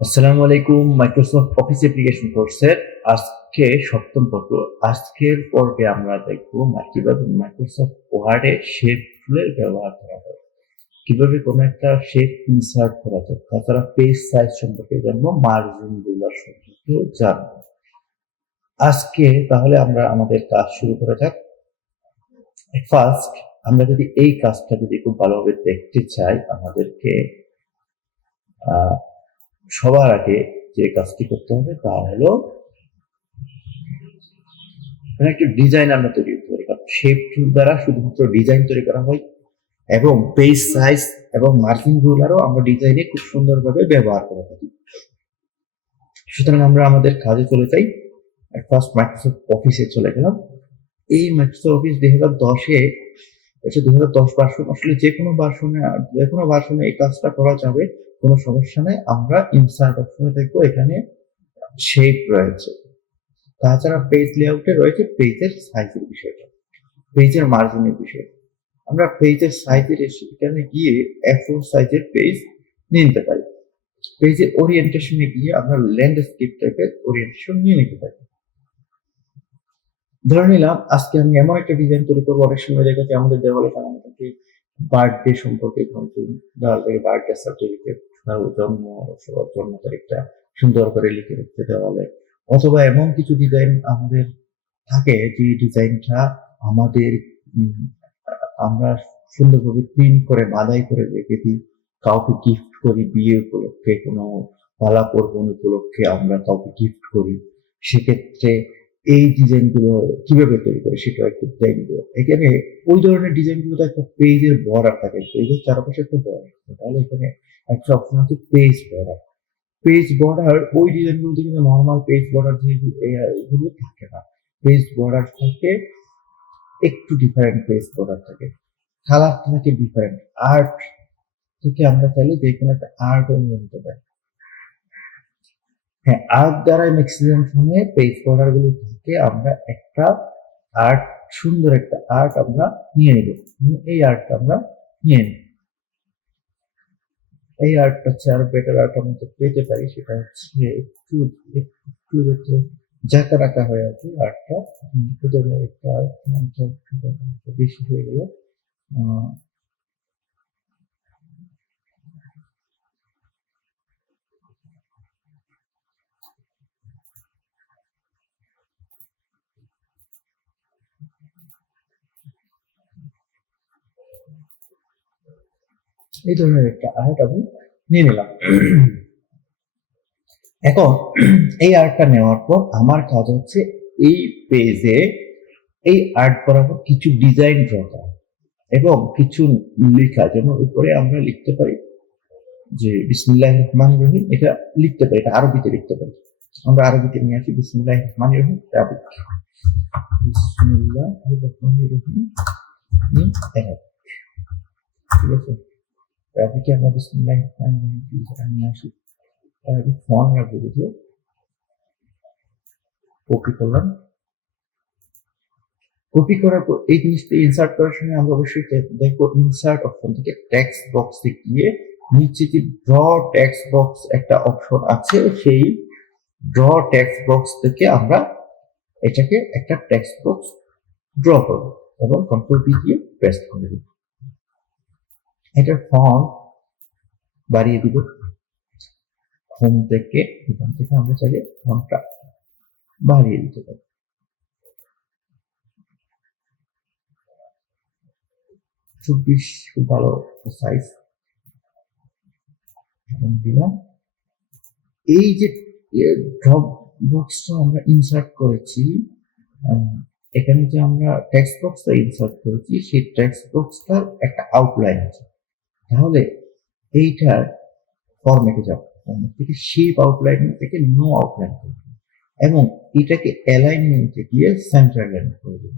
আসসালামু আলাইকুম। Microsoft office application কোর্সের আজকে সপ্তম পর্ব। আজকের পর্বে আমরা দেখবো কিভাবে মাইক্রোসফট ওয়ার্ডে শেপ টুলের ব্যবহার করা হয়, কিভাবে কোনো একটা শেপ ইনসার্ট করা যায়, তাছাড়া পেজ সাইজ সম্পর্কে জানবো, মার্জিন রুলার সম্পর্কেও জানবো। আজকে তাহলে আমরা আমাদের কাজ শুরু করা যাক। ফার্স্ট, আমরা যদি এই কাজটা যদি খুব ভালোভাবে দেখতে চাই, আমাদেরকে সবার আগে যে কাজটি করতে হবে তা হলো একটা ডিজাইন আমরা তৈরি করতে পারি। কারণ শেপ টুল দ্বারা শুধুমাত্র ডিজাইন তৈরি করা হয় এবং পেজ সাইজ এবং মার্জিন রুলারও আমরা ডিজাইনে খুব সুন্দরভাবে ব্যবহার করে থাকি। সুতরাং আমরা আমাদের কাজে চলে যাই। ফার্স্ট মাইক্রোসফট অফিসে চলে গেলাম। এই মাইক্রোসফট অফিস 2010-এ, 2010 ভার্সন, আসলে যে কোনো ভার্সনে এই কাজটা করা যাবে, কোনো সমস্যা নেই। আমরা ইনসার্ট অপশনে দেখবো, এখানে শেপ রয়েছে, তাছাড়া পেজ লেআউটে রয়েছে পেজের সাইজের বিষয়টা, পেজের মার্জিনের বিষয়। আমরা পেজের সাইজের এখানে গিয়ে A4 সাইজের পেজ নিতে পারি। পেজের ওরিয়েন্টেশনে গিয়ে আমরা ল্যান্ডস্কেপ টাইপের ওরিয়েন্টেশন নিয়ে নিতে পারি। ধরে নিলাম আজকে আমি এমন একটা ডিজাইন তৈরি করবো, অনেক সময় দেখেছি আমাদের দেওয়ালে আমাদেরকে বার্থডে সম্পর্কে বার্থডে সার্টিফিকেট, জন্ম তারিখটা সুন্দর করে লিখে রাখতে দেওয়ালে, অথবা এমন কিছু ডিজাইন আমাদের থাকে যে ডিজাইনটা আমাদের আমরা সুন্দরভাবে প্রিন্ট করে বাধাই করে রেখে দিই, কাউকে গিফট করি, বিয়ে উপলক্ষে, কোনো পালা পর্বণ উপলক্ষে আমরা কাউকে গিফট করি। সেক্ষেত্রে এই ডিজাইনগুলো কিভাবে তৈরি করে সেটা একটু দেখবো। এখানে ওই ধরনের ডিজাইনগুলো একটা পেজের বর্ডার থাকে, পেজের চারপাশে একটা বর্ডার, তাহলে এখানে একটা অপশন আছে পেজ বর্ডার। পেজ বর্ডার ওই ডিজাইনগুলোতে কিন্তু নর্মাল পেজ বর্ডার যেগুলো থাকে না, পেজ বর্ডার থাকে একটু ডিফারেন্ট, পেজ বর্ডার থাকে, কালার থাকে ডিফারেন্ট। আর্ট থেকে আমরা চাইলে যে কোনো একটা আর্টও নিয়ে নিতে পারি। হ্যাঁ, আর্ট দ্বারা ম্যাক্সিমাম সময়ে পেজ বর্ডার গুলো থাকে, আমরা একটা আর্ট, সুন্দর একটা আর্ট আমরা নিয়ে নিব। এই আর্টটা আমরা নিয়ে নিব। এই আর্টটা হচ্ছে আরো বেটার আর্ট আমরা পেতে পারি, সেটা হচ্ছে একটু একটু জাঁকা রাখা হয়ে আছে আর্টটা, একটা বেশি হয়ে গেল। এই ধরনের একটা আর্ট আমি নিয়ে নিলাম। এখন এই আর্টটা নেওয়ার পর আমার কাজ হচ্ছে এই পেজে এই আর্ট বরাবর কিছু ডিজাইন ড্র করা এবং কিছু লেখা, যেমন উপরে আমরা লিখতে পারি যে বিসমিল্লাহির রহমানির রহিম, এটা লিখতে পারি, এটা আরবিতে লিখতে পারি। আমরা আরবিতে নিয়ে আসি বিসমিল্লাহির রহমানির রহিম, আরবি বিসমিল্লাহির রহমানির রহিম, ঠিক আছে। আরবিকে আমরা বিসমিল্লাহির রহমানির রহিম নিয়ে আসি, আরবিক ফন্ট রাখবো, যদিও কপি করলাম। কপি করার পর এই জিনিসটা ইনসার্ট করার সময় আমরা অবশ্যই দেখবো ইনসার্ট অপশন থেকে টেক্সট বক্সে গিয়ে নিচে যে ড্র টেক্সট বক্স একটা অপশন আছে, সেই ড্র টেক্সট বক্স থেকে আমরা এটাকে একটা টেক্সট বক্স ড্র করবো এবং কন্ট্রোল পি দিয়ে পেস্ট করে দিব। এটার ফন্ট বাড়িয়ে দিব। হোম থেকে এখান থেকে আমরা চাইলে ফন্টটা বাড়িয়ে দিতে পারি। 24 খুব ভালো সাইজ দিলাম। এই যে ড্রপ বক্সটা আমরা ইনসার্ট করেছি, এখানে যে আমরা টেক্সট বক্সটা ইনসার্ট করেছি, সেই টেক্সট বক্সটার একটা আউটলাইন আছে। তাহলে এইটার ফরম্যাটে যাব, ফরম্যাট থেকে শেপ আউটলাইন থেকে নো আউটলাইন করব এবং এটাকে অ্যালাইনমেন্টে গিয়ে সেন্টার অ্যালাইনমেন্ট করে দেব।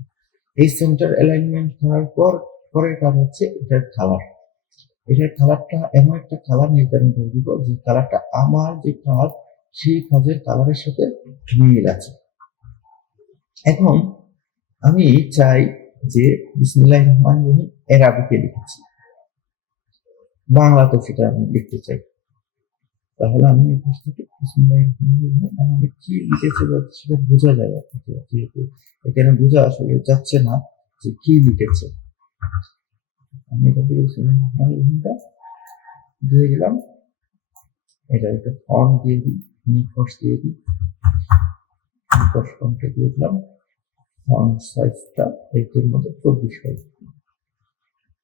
এই সেন্টার অ্যালাইনমেন্ট করার পর পরের কাজ হচ্ছে এটার কালার। এটার কালারটা এমন একটা কালার নির্ধারণ করে দিব যে কালারটা আমার যে কাজ সেই কাজের কালারের সাথে মিল আছে। এখন আমি চাই যে বিসমিল্লাহির রহমানির রহিম আরবিতে লিখেছি, বাংলাতেও সেটা আমি লিখতে চাই। তাহলে আমি এই পাশ থেকে আমাকে কি লিখেছে সেটা বোঝা যায় আপনাকে, যেহেতু এখানে বোঝা আসলে যাচ্ছে না যে কি লিখেছে। আমি এটা দিয়ে বিসমিল্লাহিররহমানিররহিমটা দিয়ে দিলাম, এটা একটা ফন্ট দিয়ে দিই, নিকশ দিয়ে দিই, নিকশ ফন্টটা দিয়ে দিলাম, ফন্ট সাইজটা এর মধ্যে 24 করে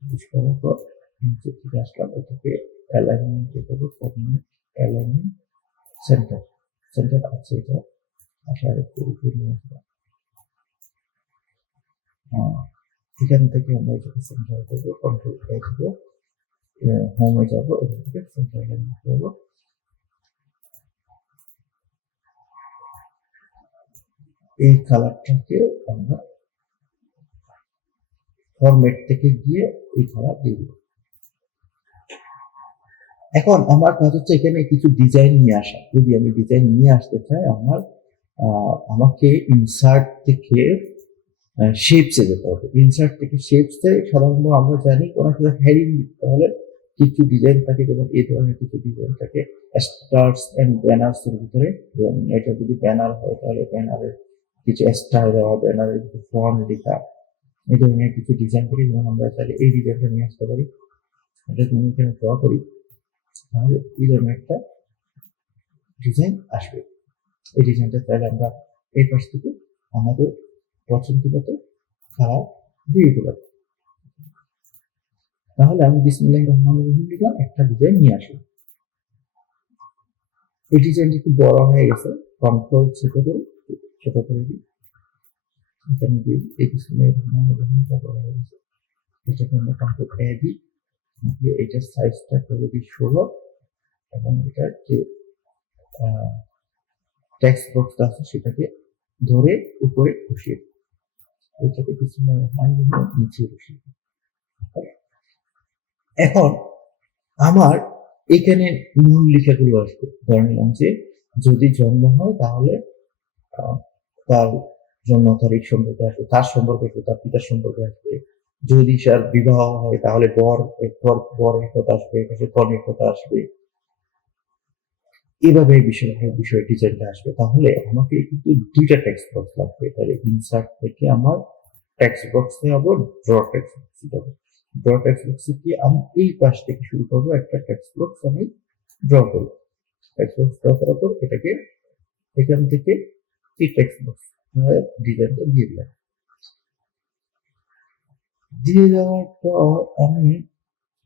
24 করার পর নিচে ফিরে আসলাম, এটাকে অ্যালাইনমেন্টে দেবো, অ্যালাইনমেন্ট সেন্টার, সেন্টার আছে এটা, আসার একটু উপরে নিয়ে আসলাম। এখান থেকে আমরা এটাকে সেন্টার করবো, কন্ট্রোল করে দেবো, হোমে যাবো, এখান থেকে সেন্টার অ্যালাইনমেন্ট করবো। এই কালারটাকে আমরা ফরম্যাট থেকে গিয়ে এই কালার দিয়ে দেবো। এখন আমার কাজ হচ্ছে এখানে কিছু ডিজাইন নিয়ে আসা। যদি আমি ডিজাইন নিয়ে আসতে চাই, আমাকে ইনসার্ট থেকে শেপসে যেতে হবে। ইনসার্ট থেকে শেপসে সাধারণত আমরা জানি কোনো কিছু হেডিং দিতে হলে কিছু ডিজাইন থাকে, যেমন এই ধরনের কিছু ডিজাইন থাকে স্টার্স এন্ড ব্যানার্স এর ভিতরে। যেমন এটা যদি ব্যানার হয় তাহলে ব্যানারের কিছু স্টার দেওয়া, ব্যানারের কিছু ফন্ট লেখা, এই ধরনের কিছু ডিজাইন থাকে। যেমন আমরা চাইলে এই ডিজাইনটা নিয়ে আসতে পারি, এটা যদি এখানে ড্র করি তাহলে এই ধরনের একটা ডিজাইন আসবে। এই ডিজাইনটা চাইলে আমরা এই পাশ থেকে আমাদের পছন্দ মতো কালার দিয়ে দিতে পারি। তাহলে আমি বিসমিল্লাহিররহমানিররহিম লিখলাম, একটা ডিজাইন নিয়ে আসি। এই ডিজাইনটা একটু বড় হয়ে গেছে, কন্ট্রোল চেপে ধরে ছোট করে দিই, এখানে দিই, এই বিসমিল্লাহিররহমানিররহিমটা বড় হয়ে গেছে, এটাকে আমরা কন্ট্রোল এ দিই, এটার সাইজটা করে দিই 16, এবং এটার যে টেক্সট বক্স আছে সেটাকে ধরে উপরে বসিয়ে, এটাকে বিসমিল্লাহিররহমানিররহিম নিচে বসিয়ে। এখন আমার এখানে মূল লেখাগুলো আসবে। ধরে নিলাম যে যদি জন্ম হয় তাহলে তার জন্ম তারিখ সম্পর্কে আসবে, তার সম্পর্কে আসবে, তার পিতার সম্পর্কে আসবে। যদি তার বিবাহ হয় তাহলে বরের কথা আসবে, কনের কথা আসবে, এভাবে বিষয় ডিজাইনটা আসবে। তাহলে আমাকে কিন্তু দুইটা টেক্সট বক্স লাগবে। তাহলে ইনসার্ট থেকে আমার টেক্সট বক্সে যাবো, ড্র টেক্সট বক্সে যাবো। ড্র টেক্সট বক্সে কি আমি এই পাশ থেকে শুরু করবো, একটা টেক্সট বক্স আমি ড্র করবো। টেক্সট বক্স ড্র করার পর এটাকে এখান থেকে এই টেক্সট বক্স ডিজাইনটা দিয়ে দিলাম। দিয়ে দেওয়ার পর আমি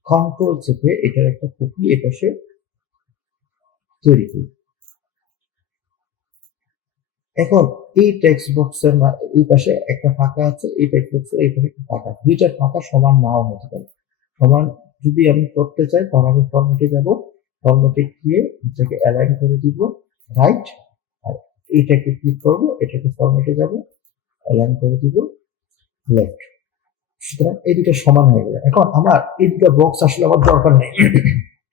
কন্ট্রোল চেপে এটার একটা কপি এপাশে তৈরি করি। এখন এই টেক্সট বক্সের এই পাশে একটা ফাঁকা আছে, এই টেক্সট বক্সের এই পাশে একটা ফাঁকা, দুইটা ফাঁকা সমান নাও হতে পারে। সমান যদি আমি করতে চাই তাহলে আমি ফরম্যাটে যাব, ফরম্যাটে গিয়ে এটাকে অ্যালাইন করে দিব রাইট, আর এইটাকে ক্লিক করব, এটাকে ফরম্যাটে যাব, অ্যালাইন করে দিব লেফট। সুতরাং এই দুটো সমান হয়ে গেল। এখন আমার এই দুটো বক্স আসলে আমার দরকার নেই,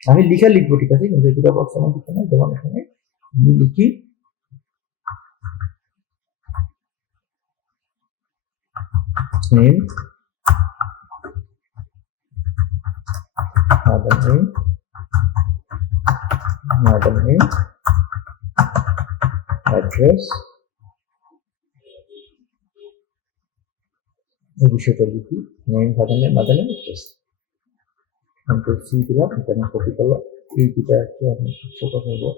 আমি লিখবো ঠিক আছে, কিন্তু এই দুটো বক্স আমার দিতে নেই। যেমন এখানে আমি লিখি name, mother name, address, এই বিষয়টা লিখি, name, father name, mother name, address. Control C দিলাম, এখানে কপি করলাম, এই দুটাকে আমি ছোট করবো,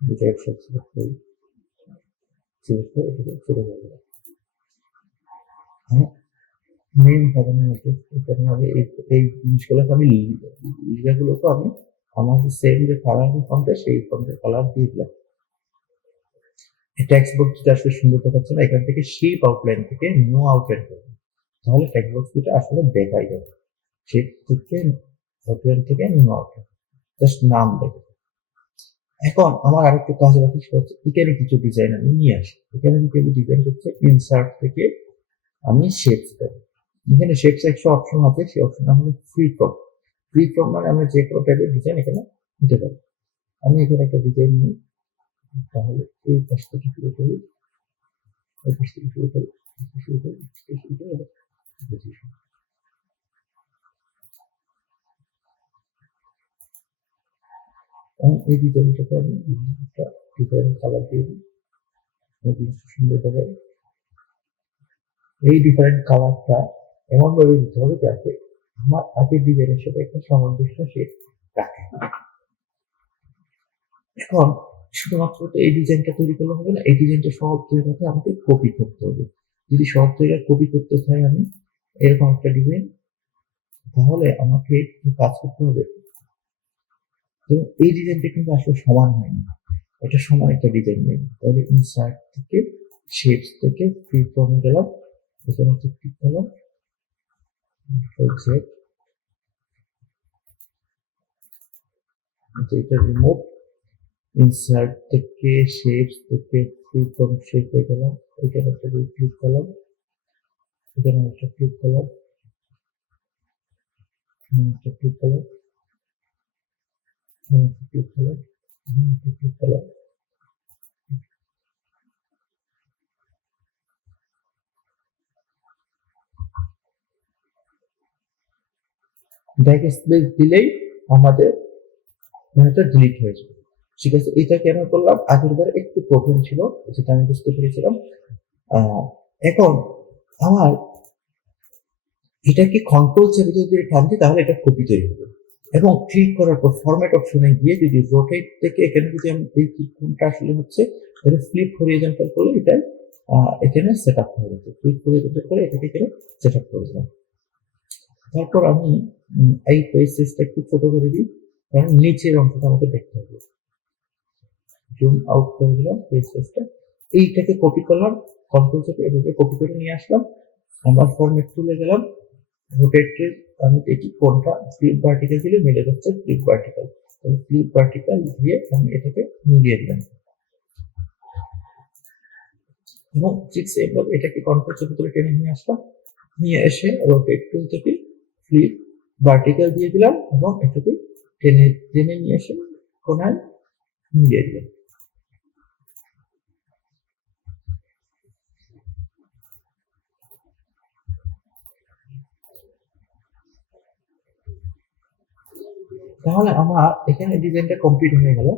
দুটা একসাথে সিলেক্ট করি, সিলেক্ট করে এটাকে ছোট করে দিলাম। নেম, ফাদার নেম, অ্যাড্রেস, এখানে আমি এই জিনিসগুলোকে আমি লেখাগুলোকে আমি আমার সেম যে কালার ফন্টে সেই ফন্টের কালার দিয়ে দিলাম। টেক্সট বক্স যেটা আসলে সুন্দর দেখাচ্ছে না, এখান থেকে শেপ আউটলাইন থেকে নো আউটলাইন করবো, তাহলে টেক্সট বক্স দুটো আসলে দেখাই যাবে। শেপ থেকে আউটলাইন থেকে নো আউটলাইন, জাস্ট নাম দেখে। এখন আমার আরেকটু কাজ বাকি, সেটা হচ্ছে এখানে কিছু ডিজাইন আমি নিয়ে আসি। এখানে যদি আমি ডিজাইন করতে ইনসার্ট থেকে আমি শেপস দেবো, এখানে শেপস একটা অপশন আছে, সেই অপশন হলো ফ্রি ফর্ম। ফ্রি ফর্ম মানে আমরা যে কোনো টাইপের ডিজাইন এখানে নিতে পারি। আমি এখানে একটা ডিজাইন নিই, তাহলে এই পাশ থেকে শুরু করি, এই পাশ থেকে শুরু করি, শুরু করি, শুরু করি। এবং এই ডিজাইনটাকে আমি একটা ডিফারেন্ট কালার দিয়ে দিই, সুন্দর করে এই ডিফারেন্ট কালারটা এমন ভাবে দিতে হবে যাতে আমার আগের ডিজাইনের সাথে একটা সামঞ্জস্য সে রাখে। এখন শুধুমাত্র তো এই ডিজাইনটা তৈরি করলে হবে না, এই ডিজাইনটা সব জায়গাতে আমাকে কপি করতে হবে। যদি সব জায়গায় কপি করতে চাই আমি এরকম একটা ডিজাইন, তাহলে আমাকে কাজ করতে হবে। এবং এই ডিজাইনটা কিন্তু আসলে সমান হয়নি, এটা সমান একটা ডিজাইন নেই। তাহলে ইনসার্ট থেকে শেপস থেকে ফ্রি ফর্মে গেলাম, এখানে ক্লিক করলাম, এটা রিমুভ, ইনসার্ট থেকে শেপস থেকে ফ্রি ফর্ম শেপে গেলাম, এখানে একটা ক্লিক করলাম, এখানে একটা ক্লিক করলাম, একটা ক্লিক করলাম, একটা ক্লিক করলাম, একটা ক্লিক করলাম। ব্যাক স্পেস দিলেই আমাদের এটা ডিলিট হয়ে যাবে। ঠিক আছে, এটা কেন করলাম, আগের বার একটু প্রবলেম ছিল, যেটা আমি বুঝতে পেরেছিলাম। এখন আমার এটাকে কন্ট্রোল চেপে যদি টান দিই তাহলে এটা কপি তৈরি হবে। এবং ক্লিক করার পর ফরম্যাট অপশনে গিয়ে যদি রোটেট থেকে এখানে যদি আমি দেখি কোনটা আসলে হচ্ছে, তাহলে ফ্লিপ হরিজন্টাল করলে এটা এখানে সেট আপ হয়ে যাবে। ফ্লিপ হরিজন্টাল করে এটাকে এখানে সেট আপ করে দিলাম। তারপর আমি এই পেজটা একটু ছোট করে দিই, কারণ নিচের অংশটা আমাকে দেখতে হবে। জুম আউট করে দিলাম পেজটা, এইটাকে কপি করলাম, কন্ট্রোল চেপে এটাকে কপি করে নিয়ে আসলাম, আমার ফরম্যাট তুলে গেলাম, রোটেটের আমি দেখি কোনটা ফ্লিপ ভার্টিক্যাল দিলে মিলে যাচ্ছে, ফ্লিপ ভার্টিক্যাল, ফ্লিপ ভার্টিক্যাল দিয়ে আমি এটাকে মিলিয়ে দিলাম। এবং ঠিক সেইভাবে এটাকে কন্ট্রোল চেপে করে টেনে নিয়ে আসলাম, নিয়ে এসে রোটেট টুল থেকে ফ্লিপ ভার্টিক্যাল দিয়ে দিলাম এবং এটাকে টেনে টেনে নিয়ে এসে কোনায় মিলিয়ে দিলাম। তাহলে আমার এখানে ডিজাইনটা কমপ্লিট হয়ে গেল।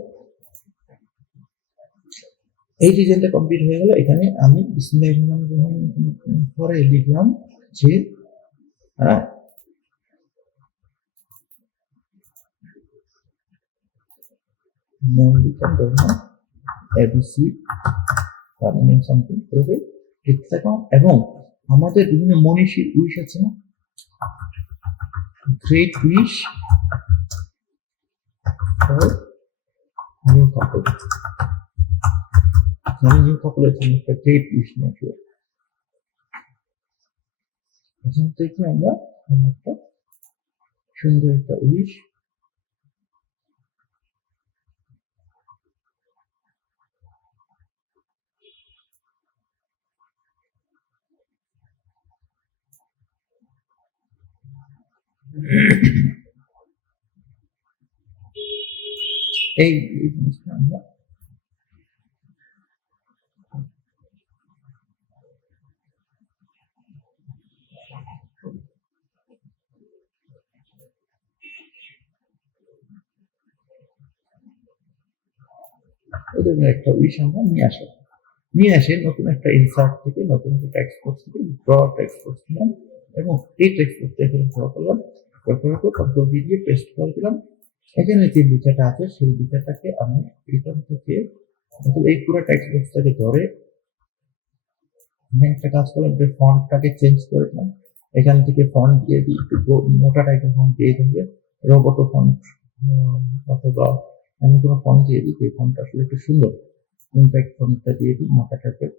এই ডিজাইনটা কমপ্লিট হয়ে গেল। এখানে আমি বিসমিল্লাহির রহমানির রহিম পরে লিখলাম যে এবিসি পারমানেন্ট সামথিং করে লিখতে থাকলাম। এবং আমাদের বিভিন্ন মনীষীর উইশ আছে না, গ্রেট উইশ ফর নিউ কাপল, আমি নিউ কাপলের জন্য একটা গ্রেট উইশ নিয়ে, এখান থেকে আমরা একটা সুন্দর একটা উইশ এই জিনিসটা আমরা ওদের একটা উইশ আমরা নিয়ে আসে নতুন একটা ইনসার্ট থেকে, নতুন একটা টেক্সট বক্স থেকে ড্র টেক্সট বক্স দিলাম এবং এই টেক্সট বক্সটা এখানে ড্র করলাম, ড্র করার পর কন্ট্রোল দিয়ে পেস্ট করে দিলাম। এখানে যে বিচারটা আছে সেই বিচারটাকে আমি এখান থেকে এই পুরো টেক্সট বক্সটাকে ধরে একটা কাজ করলাম, যে ফন্টটাকে চেঞ্জ করে দিলাম, এখান থেকে ফন্ট দিয়ে দিই একটু মোটা টাইপের ফন্ট দিয়ে দেবে, রোবটো ফন্ট অথবা আমি কোনো ফন্ট দিয়ে দিই, এই ফন্টটা আসলে একটু সুন্দর, ইম্প্যাক্ট ফন্টটা দিয়ে দিই মোটা টাইপের,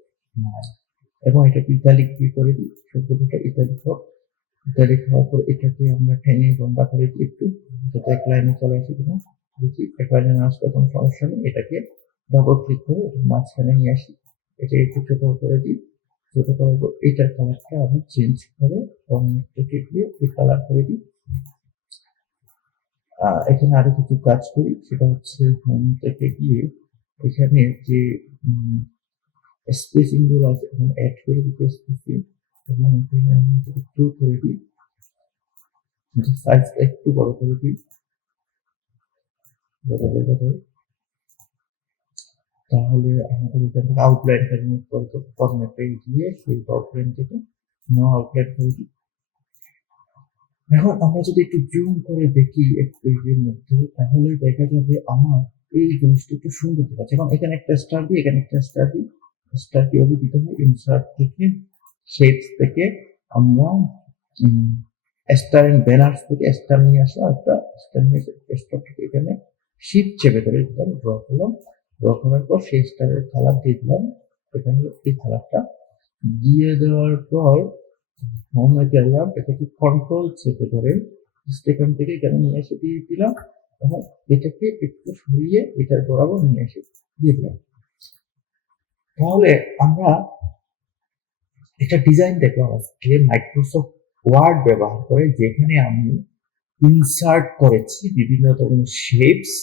এবং এটাকে ইটালিক দিয়ে করে দিই, সবগুলোটা ইটালিক হোক। ইটালিক হওয়ার পর এটাকে আমরা টেনে লম্বা করে দিই একটু, যাতে এক লাইনে চলে আসে কিনা দেখি, এক লাইনে না আসলে কোনো সমস্যা নেই। এটাকে ডাবল ক্লিক করে মাঝখানে নিয়ে আসি, এটা একটু ছোট করে দিই, ছোট করার পর এটার কালারটা আমি চেঞ্জ করে ফর্মেটটাকে দিয়ে এই কালার করে দিই। এখানে আরো কিছু কাজ করি, সেটা হচ্ছে হোম থেকে গিয়ে এখানে যে স্পেসিং গুলো আছে এখানে অ্যাড করে দিতে স্পেসিং, এবং এখানে আমি একটু করে দিই, সাইজটা একটু বড় করে দিই, তাহলে আমাদের এখান থেকে আউটলাইনটা রিমুভ করতে ফরম্যাটে গিয়ে সেই আউটলাইন থেকে নো আউটলাইন করে দিই। এখন আমরা যদি একটু জুম করে দেখি এক পেজের মধ্যে, তাহলে দেখা যাবে আমার এই জিনিসটা একটু সুন্দর দেখাচ্ছে। এবং এখানে একটা স্টার দিই, এখানে একটা স্টার দিই। স্টার কিভাবে দিতে হয়, ইনসার্ট থেকে শেপস থেকে আমরা স্টার এন্ড ব্যানার্স থেকে স্টার নিয়ে আসলাম, একটা স্টার নিয়ে স্টার থেকে এখানে শিফট চেপে ধরে দিলাম, ড্র করলাম। ড্র করার পর সেই স্টারের কালার দিয়ে দিলাম, এখানে এই কালারটা দিয়ে দেওয়ার পর হোমে গেলাম, এটাকে কন্ট্রোল চেপে ধরে এখান থেকে এখানে নিয়ে এসে দিয়ে দিলাম এবং এটাকে একটু সরিয়ে এটার বরাবর নিয়ে এসে দিয়ে দিলাম। তাহলে আমরা একটা ডিজাইন দেখলাম আজকে মাইক্রোসফট ওয়ার্ড ব্যবহার করে, যেখানে আমি ইনসার্ট করেছি বিভিন্ন ধরনের শেপস,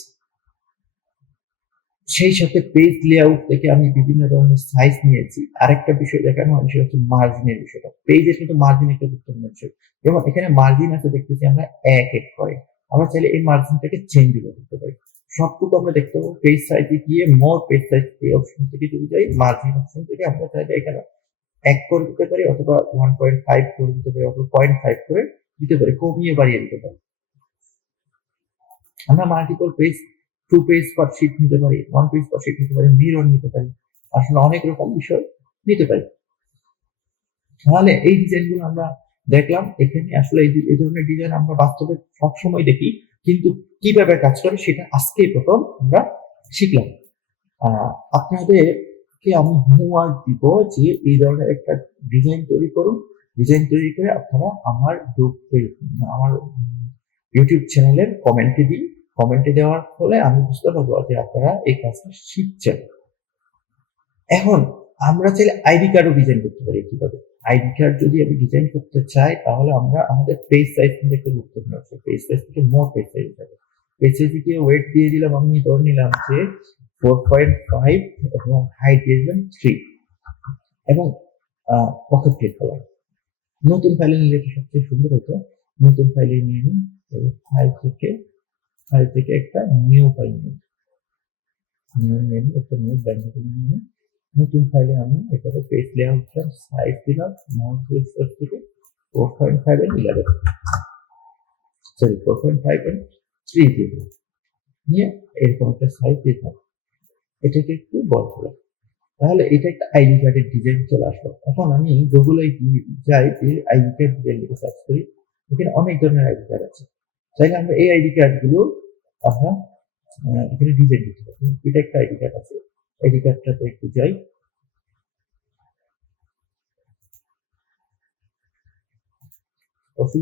সেই সাথে পেজ লেআউট থেকে আমি বিভিন্ন ধরনের সাইজ নিয়েছি। আরেকটা বিষয় দেখানো হয়, সেটা হচ্ছে মার্জিনের বিষয়টা। পেজের কিন্তু মার্জিন একটা গুরুত্বপূর্ণ বিষয়। যেমন এখানে মার্জিন আছে দেখতেছি আমরা এক করে, আমরা চাইলে এই মার্জিনটাকে চেঞ্জ করতে পারি। সবটুকু আমরা দেখতে পাবো পেজ সাইজে গিয়ে মোর পেজ সাইজ এই অপশন থেকে যদি যাই, মার্জিন অপশন থেকে আমরা চাইলে এখানে 1 করে দিতে পারি, অথবা 1.5 করে দিতে পারি, অথবা 0.5 করে দিতে পারি, কমিয়ে বাড়িয়ে দিতে পারি। আমরা multiple page, 2 page per sheet নিতে পারি, 1 পেজ পার শিট নিতে পারি, মিরর নিতে পারি, আসলে অনেক রকম বিষয় নিতে পারি। তাহলে এই ডিজাইনগুলো আমরা দেখলাম। এখানে আসলে এই ধরনের ডিজাইন আমরা বাস্তবে সবসময় দেখি, কিন্তু কিভাবে কাজ করে সেটা আজকেই প্রথম আমরা শিখলাম। আপনাদেরকে আমি হোমওয়ার্ক দিব যে এই ধরনের একটা ডিজাইন তৈরি করুন। ডিজাইন তৈরি করে আপনারা আমার আমার ইউটিউব চ্যানেলের কমেন্টে দিন। কমেন্টে দেওয়ার ফলে আমি বুঝতে পারবো যে আপনারা এই কাজটা শিখছেন। এখন আমরা চাইলে আইডি কার্ডও ডিজাইন করতে পারি। কিভাবে আইডি কার্ড যদি আমি ডিজাইন করতে চাই, তাহলে আমরা আমাদের পেজ সাইজ কিন্তু একটা গুরুত্বপূর্ণ আছে। পেজ সাইজ থেকে মোর পেজ সাইজ যাবে। পেজ সাইজ থেকে ওয়েট দিয়ে দিলাম, আমি ধরে নিলাম যে 4.5 এবং হাইট দিয়ে দিলাম 3 এবং পকেট ক্লিক করলাম। নতুন ফাইলে নিলে সবচেয়ে সুন্দর হতো। নতুন ফাইলে নিয়ে নিই, ফাইল থেকে একটা নিউ ফাইল নিই, একটা নিউ ব্যাংক নিয়ে নতুন ফাইলে আমি এটাকে পেজ লেআউট সাইজ দিলাম, মাউস থেকে 4.5 and 11, সরি 4.5 and 3 দিয়ে দিলাম, নিয়ে এরকম একটা সাইজ দিলাম, এটাকে একটু বড় করলাম। তাহলে এটা একটা আইডি কার্ডের ডিজাইন চলে আসলো। এখন আমি গুগলে যাই, যে আইডি কার্ড ডিজাইন লিখে সার্চ করি, এখানে অনেক ধরনের আইডি কার্ড আছে। চাইলে আমরা এই আইডি কার্ড গুলো আমরা এখানে ডিজাইন দিতে পারি। এটা একটা আইডি কার্ড আছে, আইডি কার্ডটাতে একটু যাই,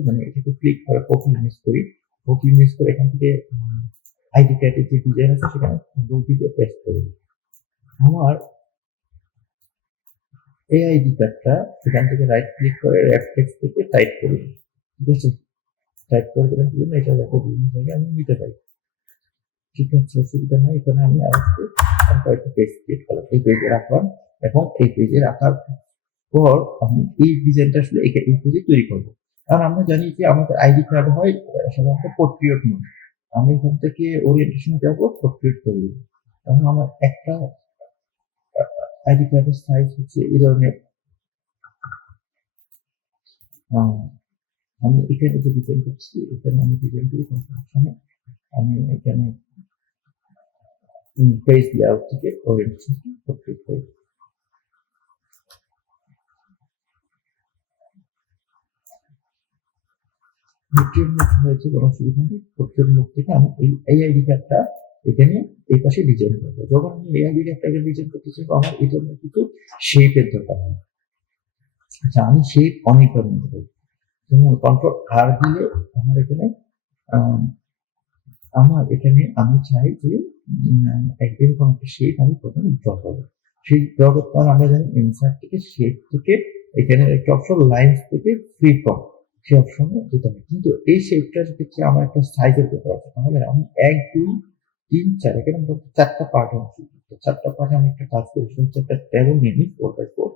মানে এটাকে ক্লিক করে কপি ইমেজ করি, কপি ইমেজ করে এখান থেকে আইডি কার্ডের যে ডিজাইন আছে সেখানে দুটিকে পেস্ট করি। আমার এই আইডি কার্ডটা সেখান থেকে রাইট ক্লিক করে র্যাপ টেক্সট থেকে টাইপ করি, ঠিক আছে? টাইপ করে দেওয়ার জন্য এটা একটা বিভিন্ন জায়গায় আমি নিতে পারি, ঠিক আছে, অসুবিধা নাই। এখানে আমি আরেকটু কয়েকটা পেজ ক্রিয়েট করলাম, এই পেজে রাখলাম এবং এই পেজে রাখার পর আমি এই ডিজাইনটা আসলে এই পেজে তৈরি করবো। কারণ আমরা জানি যে আমাদের আইডি কার্ড হয় সাধারণত পোর্ট্রেট মোড, আমি এখান থেকে ওরিয়েন্টেশন যাবো, পোর্ট্রেট করে দেবো। কারণ আমার একটা আইডি কার্ডের সাইজ হচ্ছে এই ধরনের, আমি এখানে যে ডিজাইন করছি, এখানে আমি ডিজাইন করি কনফার্মেশনে, আমি এখানে পেজ লেআউট থেকে ওরিয়েন্টেশন পোর্ট্রেট করি। পোর্ট্রেট মোড হয়েছে, কোনো অসুবিধা নেই। পোর্ট্রেট মোড থেকে আমি এই আইডি কার্ডটা এখানে এই পাশে ডিজাইন করবো। যখন আমি এই আইডি কার্ডটাকে ডিজাইন করতে চাইবো, আমার এই ধরনের কিছু শেপের দরকার হয়। আচ্ছা, আমি শেপ অনেক ধরনের দেবো, যেমন কন্ট্রোল আর দিলে আমার এখানে আমি চাই যে একদিন কোনো একটা শেপ আমি প্রথমে ড্র করবো। সেই ড্র করতে আমরা জানি ইনসার্ট থেকে শেপ থেকে এখানে একটা অপশন লাইন্স থেকে ফ্রি ফর্ম, সেই অপশনে দিতে হবে। কিন্তু এই শেপটার ক্ষেত্রে আমার একটা সাইজের ব্যাপার আছে, তাহলে আমি 1, 2, 3, 4 এখানে 4টা পার্ট আছে। 4টা পার্টে আমি একটা কাজ করি, একটা টেবিল নিয়ে নিই, 4x4,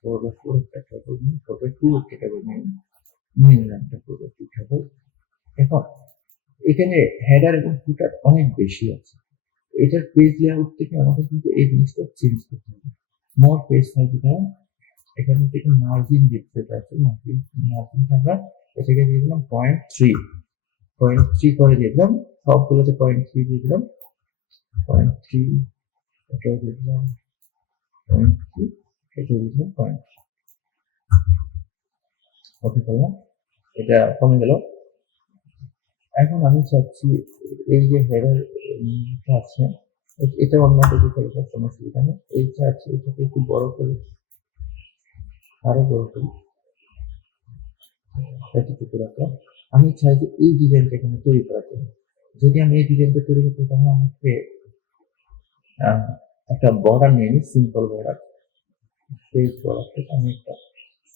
4x4 একটা টেবিল নিই, 4x2 একটা টেবিল নিই, নিয়ে নিলাম একটা 4x2 টেবিল। এখন এখানে হেডার এবং ফুটার অনেক বেশি আছে। এটার পেজ লেআউট থেকে আমাদের কিন্তু এই জিনিসটা চেঞ্জ করতে হবে। মোর পেজ সাইজ দিলাম, এখান থেকে মার্জিন দেখতে পাচ্ছি, মার্জিনটা আমরা এটাকে দিয়ে দিলাম 0.3 করে দিয়ে দিলাম, সবগুলোতে 0.3 দিয়ে দিলাম, 0.3 এটা দিয়ে দিলাম 0.3, এটা দিয়ে দিলাম 0.3। ওকে করলাম, এটা কমে গেল। এখন আমি চাচ্ছি এই যে হেডার আছে এটা অন্য কিছু করে কোনো অসুবিধা নেই। এইটা আছে এটাকে একটু বড় করে, আরো বড় করি, এতটুকু রাখলাম। আমি চাই যে এই ডিজাইনটা এখানে তৈরি করার জন্য, যদি আমি এই ডিজাইনটা তৈরি করতে তাহলে আমাকে একটা বর্ডার নিয়ে নিই, সিম্পল বর্ডার। সেই বর্ডারটাকে আমি একটা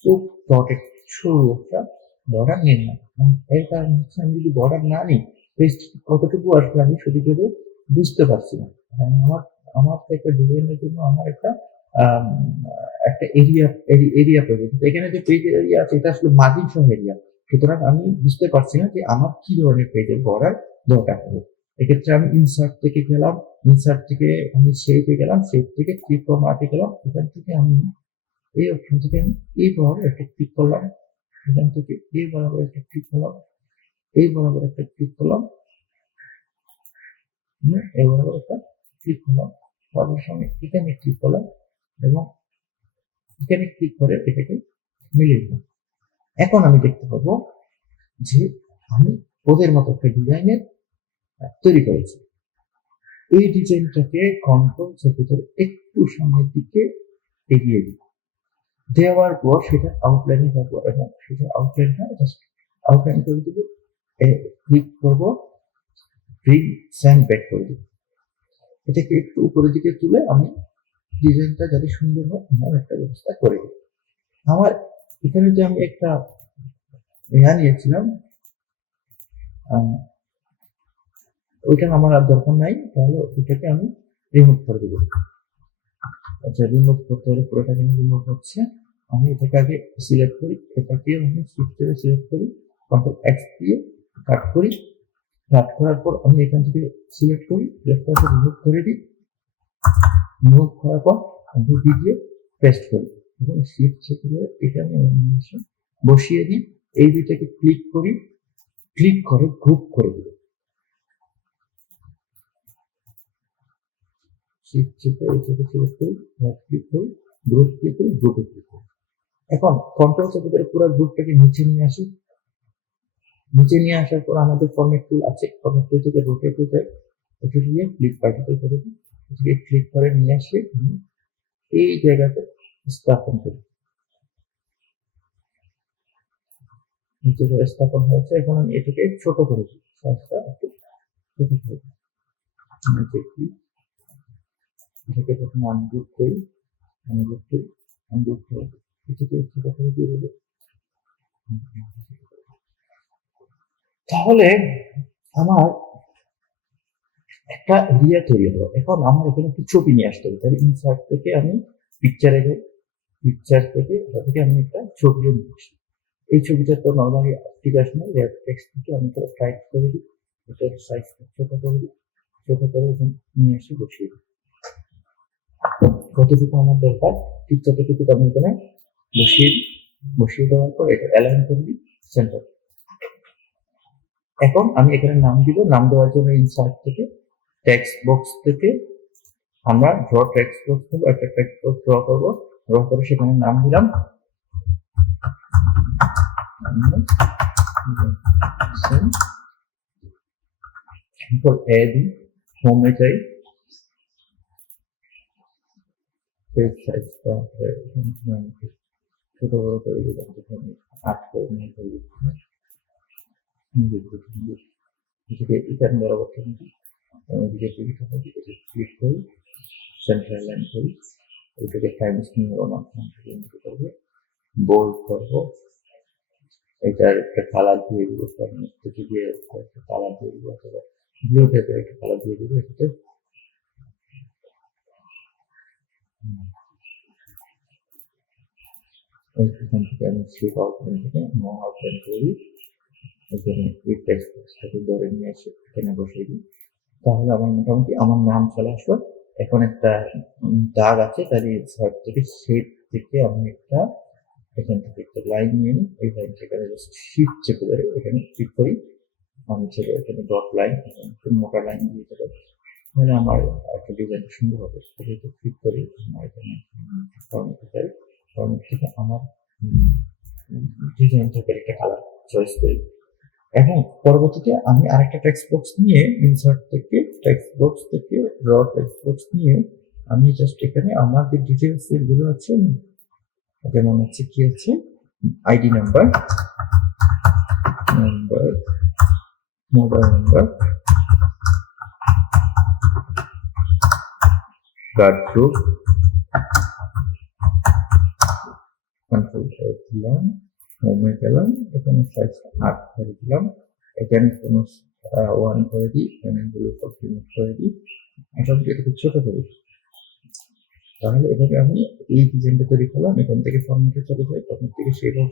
খুব ডটেড সরু একটা বর্ডার নিয়ে নিলাম। এর কারণ হচ্ছে আমি যদি বর্ডার না নিই, পেস্ট কতটুকু আসবে আমি সঠিকভাবে বুঝতে পারছি না। আমার আমার একটা ডিজাইনের জন্য আমার একটা একটা এরিয়া প্রয়োজন। এখানে যে পেজ এরিয়া আছে এটা আসলে মার্জিন সহ এরিয়া, সুতরাং আমি বুঝতে পারছি না যে আমার কি ধরনের পেজের বর্ডার দরকার হবে। এক্ষেত্রে আমি ইনসার্ট থেকে গেলাম, ইনসার্ট থেকে আমি শেপে গেলাম, শেপ থেকে ফ্রি ফরম্যাটে গেলাম, এখান থেকে আমি এই অপশন থেকে আমি এই বরাবর একটা ক্লিক করলাম, এখান থেকে এই বরাবর একটা ক্লিক করলাম, এই বরাবর একটা ক্লিক করলাম, এই বরাবর একটা ক্লিক করলাম, তারপর সঙ্গে এখানে ক্লিক করলাম এবং এখানে ক্লিক করে এটাকে মিলিয়ে দিলাম। এখন আমি দেখতে পাবো যে আমি ওদের মতো একটা ডিজাইনের তৈরি করেছি। এই ডিজাইনটাকে কন্ট্রোল চেপে ধরে একটু সামনের দিকে এগিয়ে দিই, দেওয়ার পর সেটা আউটলাইনে যাবো এবং সেটা আউটলাইনটা জাস্ট আউটলাইন করে দেবো, ক্লিক করবো, ব্রিং স্যান্ড ব্যাক করে দেবো। এটাকে একটু উপরের দিকে তুলে আমি ডিজাইনটা যাতে সুন্দর হয় এমন একটা ব্যবস্থা করে দেবো। আমার এখানে যে আমি একটা নিয়েছিলাম, ওইটা আমার আর দরকার নাই, তাহলে ওইটাকে আমি রিমুভ করে দেবো। আচ্ছা, রিমুভ করতে হলে পুরোটা কিন্তু রিমুভ হচ্ছে। আমি এটাকে আগে সিলেক্ট করি, এটাকে আমি শিফট করে সিলেক্ট করি, কন্ট্রোল এক্স দিয়ে কাট করি, কাট করার পর আমি এখান থেকে সিলেক্ট করি, সিলেক্ট করার পর রিমুভ করে দিই, রিমুভ করার পর আমি দিয়ে পেস্ট করি এবং শিফট চেপে ধরে এখানে বসিয়ে দিই। এই দুইটাকে ক্লিক করি, ক্লিক করে গ্রুপ করে দিই, শিফট চেপে এটাকে সিলেক্ট করি, ক্লিক করি, গ্রুপ ক্লিক করি, গ্রুপে ক্লিক করি। এখন কন্ট্রোল চেপে ধরে পুরো গ্রুপটাকে নিচে নিয়ে আসি, নিচে নিয়ে আসার পর আমাদের ফরম্যাট টুল আছে, ফরম্যাট টুল থেকে রোটেট হয়ে যায়, এটা দিয়ে ক্লিক পার্টিকেল করে দিই, এটাকে ক্লিক করে নিয়ে আসি এই জায়গাতে স্থাপন করি। নিচে স্থাপন হয়েছে, এখন আমি এটাকে ছোট করে দিই, সাইজটা একটু ছোট করে দিই। এটাকে প্রথমে আনগ্রুপ করি, আনগ্রুপ করি, আনগ্রুপ করে এটাকে ছোট করে দিয়ে দেবো। তাহলে আমার একটা এরিয়া তৈরি হলো। এখন আমার এখানে একটু ছবি নিয়ে আসতে হবে, তাহলে ইনসার্ট থেকে আমি পিকচারে যাই, পিকচার থেকে আমি একটা ছবিও নিয়ে আসি। এই ছবিটা তো নর্মালি ঠিক আসে না, টেক্সট থেকে আমি তো টাইপ করে দিই, এটার সাইজটা ছোট করে দিই, ছোট করে এখানে নিয়ে এসে বসিয়ে দিই। কতটুকু আমার দরকার ঠিক ততটুকু আমি এখানে বসিয়ে দিই, বসিয়ে দেওয়ার পর এটা অ্যালাইন করে দিই সেন্টার। এখন আমি এখানে নাম দিব, নাম দেওয়ার জন্য ইনসার্ট থেকে টেক্সট বক্স থেকে আমরা ড্র টেক্সট বক্স দেবো, একটা টেক্সট বক্স ড্র করবো, ড্র করে সেখানে নাম দিলাম এ দিই, হোমে যাই, পেজ সাইজটা ছোট বড় করে দিলাম, 8 করে নিয়ে করি, এটাকে ইটার বরাবর এদিকে ক্লিক করি, সেন্ট্রাল লাইন করি, এটাকে টাইমস নিয়ে করবো, বোল্ড করবো, এটার একটা কালার দিয়ে দিব, থেকে দিয়ে একটা কালার দিয়ে দিব, অথবা ব্লু টাইপের একটা কালার দিয়ে দিব। এটাতে এখান থেকে আমি শেপ আউটলাইন থেকে নো আউটলাইন করি, এখানে এই টেক্সট বক্সটাকে ধরে নিয়ে এসে এখানে বসিয়ে দিই, তাহলে আমার মোটামুটি আমার নাম চলে আসলো। এখন একটা দাগ আছে, তাহলে ইনসার্ট থেকে শেপ থেকে আমি একটা এখান থেকে একটা লাইন নিয়ে নিই, এই লাইন থেকে জাস্ট শিফট চেপে ধরে এখানে ক্লিক করি, আমি ছেড়ে এখানে ডট লাইন একটু মোটা লাইন দিয়ে দেবো, তাহলে আমার একটা ডিজাইনটা সুন্দর হবে। সেটা একটু ক্লিক করি, আমার এখানে ফর্মেটে যাই, ফর্মেট থেকে আমার ডিজাইন টাইপের একটা কালার চয়েস করি। এখন পরবর্তীতে আমি আরেকটা টেক্সট বক্স নিয়ে ইনসার্ট থেকে টেক্সট বক্স থেকে র টেক্সট বক্স নিয়ে আমি জাস্ট এখানে আমার যে ডিটেলস গুলো আছে, যেমন হচ্ছে কি আছে ID number, mobile number, blood group, control দিলাম, হোমে গেলাম, এখানে সাইজ 8 করে দিলাম, এখানে কোনো 1 করে দিই, এখানে গুলো রিমুভ করে দিই, মোটামুটি এটাকে ছোট করি। তাহলে এভাবে আমি এই ডিজাইনটা তৈরি করলাম। এখান থেকে ফরম্যাটে চলে যাই, ফরম্যাট থেকে শেপ অফ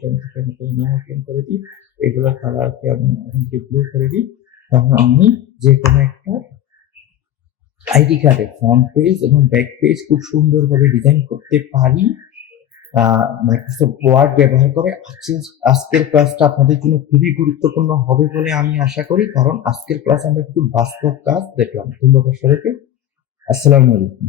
ক্লিক করে দিই, এগুলোর কালারকে আমি এখান থেকে ব্লু করে দিই। তাহলে আমি যে কোনো একটা আইডি কার্ডে ফ্রন্ট পেজ এবং ব্যাক পেজ খুব সুন্দরভাবে ডিজাইন করতে পারি মাইক্রোসফট ওয়ার্ড ব্যবহার করে। আজকের ক্লাসটা আপনাদের জন্য খুবই গুরুত্বপূর্ণ হবে বলে আমি আশা করি, কারণ আজকের ক্লাস আমরা কিন্তু বাস্তব কাজ দেখলাম। ধন্যবাদ সবাইকে, আসসালামু আলাইকুম।